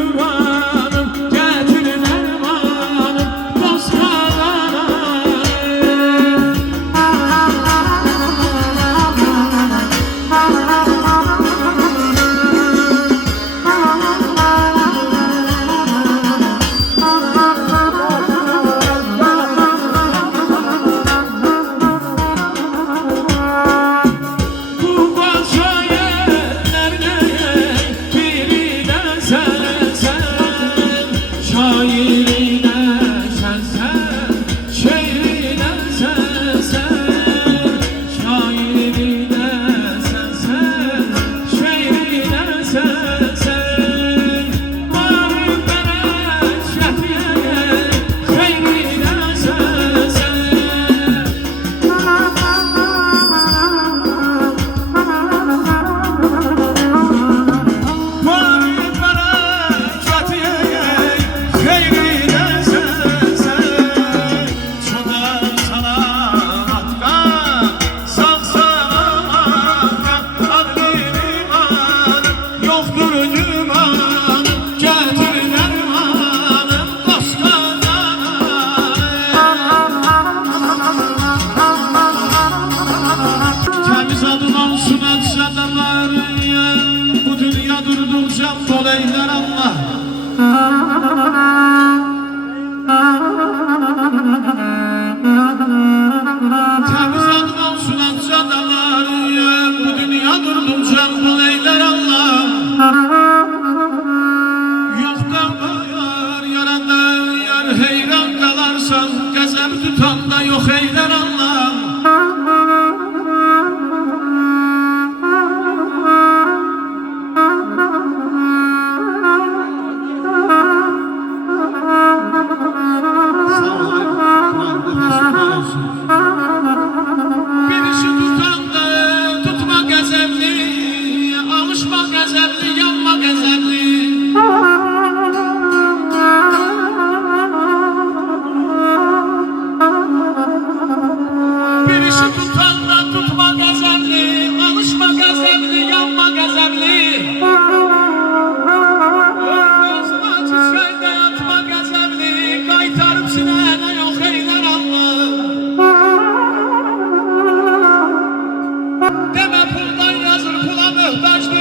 ümmanım, getir dermanım, dost kazanayım. Bu dünya durdukça bol eyler Allah. Temiz adım olsun atçadalar. Bu dünya durdukça bol eyler Allah. Yoktan bayar yaranda yar heyran kalarsan, gazep tutan da yok eyler Allah. Deme puldan yazır, pula muhtaçtır.